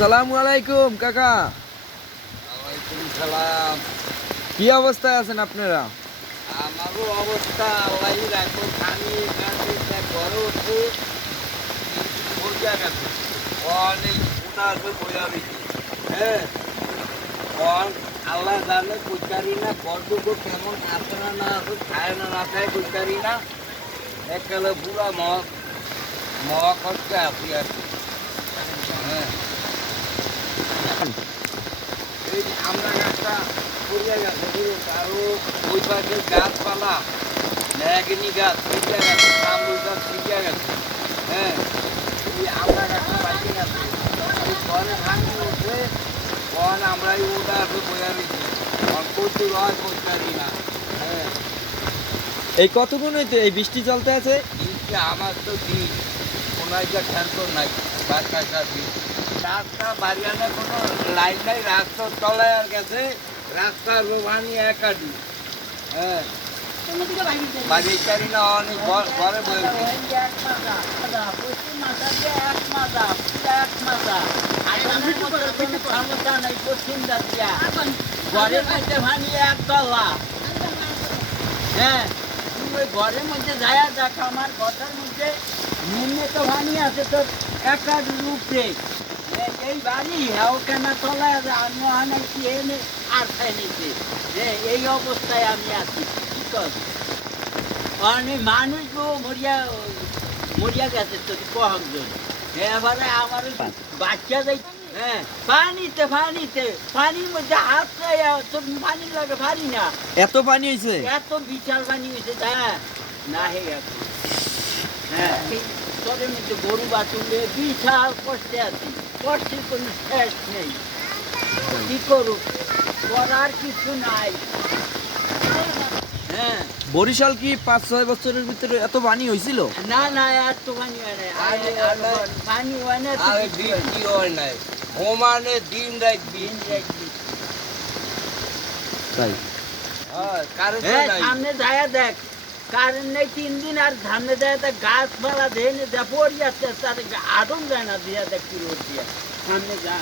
আসসালামু আলাইকুম কাকা। ওয়ালাইকুম সালাম। কি অবস্থায় আছেন আপনারা? আমারও অবস্থা আল্লাহ রাখো, পানি কাছে ঘরে উঠে বইয়া গেছে অনেক উঠা আছে বইয়া দিচ্ছি। হ্যাঁ, আল্লাহ জানে বুঝারি না করবো কেমন আছে না না আছে, খায় না না খায় বুঝারি না। একালে পুরা মহা কষ্টে আছি আর কি। হ্যাঁ, এই যে আমরা গাছটা পড়িয়া গেছে বুঝুন, আরো ওই পাশে গাছপালা মেঘনি গাছ ছিটিয়া গেছে, তাম্বুল গাছ ছিটিয়া গেছে। হ্যাঁ, এই আমরা গাছটা বাঁচিয়ে গেছে এই ঘরে ভাঙি উঠে কখন আমরা এই ওটা আসে বইয়া রয়েছি প্রচুর হয় পৌঁছারি না। হ্যাঁ, এই কতক্ষণ হইতে এই বৃষ্টি চলতে আছে? কিন্তু আমার তো দিন কোনো একটা টেনশন নাই, বাচ্চা দিন রাস্তা বাড়িয়ানে কোনো লাইন নাই, রাস্তার তলায় আর গেছে রাস্তার রোভানি একাডি। হ্যাঁ, বাড়িটারি না অনেক ঘরে বসে ঘরের মধ্যে ভানি একতলা। হ্যাঁ, তুমি ওই ঘরের মধ্যে যায়া দেখ, আমার ঘরের মধ্যে নিম্নে তো ভানি আছে তোর একটা রূপে এই বাড়ি হ্যাঁ কেন তলায় আমি অনেকটি এনে আর খাই নিতে। হ্যাঁ, এই অবস্থায় আমি আছি। কি কর অনেক মানুষ মরিয়া গেছে তো কয়েকজন। এবারে আমার বাচ্চা যাই। হ্যাঁ, পানিতে পানির মধ্যে হাত পানি লাগে ভারী না, এত পানি হয়েছে? এত বিশাল পানি হয়েছে। হ্যাঁ, না হে এখন। হ্যাঁ, এই তোদের মধ্যে গরু বাছুলে বিশাল কষ্টে আছি, কষ্টের কোনো শেষ নেই। কি করুক, করার কিছু নাই। হ্যাঁ, বরিশাল কি 5-6 বছরের ভিতরে এত পানি হয়েছিল? না না এত পানি হয় নাই, পানি হয় না, বৃষ্টি হয় নাই, ওমানে দিন রাত তাই সামনে যায় দেখ, কারেন্ট নেই 3 দিন, আর সামনে যায় দেখ গাছপালা ধেনে যা পড়ে যাচ্ছে, তাদের আদম যায় না দিয়া দেখ কি রোদ দিয়া সামনে যা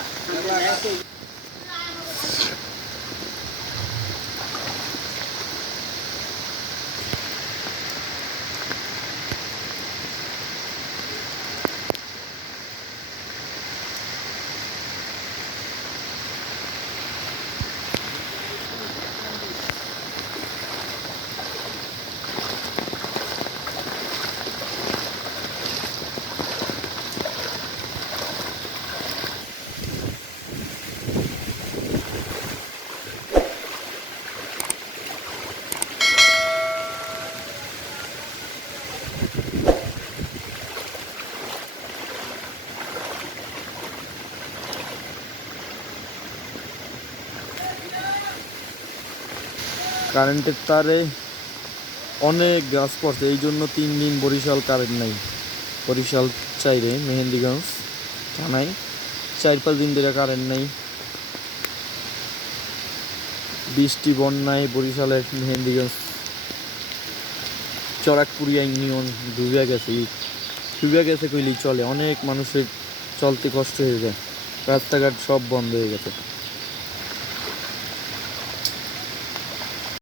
কারেন্টের তারে অনেক গাছ পড়ছে, এই জন্য 3 দিন বরিশাল কারেন্ট নাই। বরিশাল চাইরে মেহেন্দিগঞ্জ থানায় 4-5 দিন ধরে কারেন্ট নাই। বৃষ্টি বন্যায় বরিশালের মেহেন্দিগঞ্জ চড়াকপুরি ইউনিয়ন ডুবে গেছে কইলেই চলে। অনেক মানুষের চলতে কষ্ট হয়ে যায়, রাস্তাঘাট সব বন্ধ হয়ে গেছে।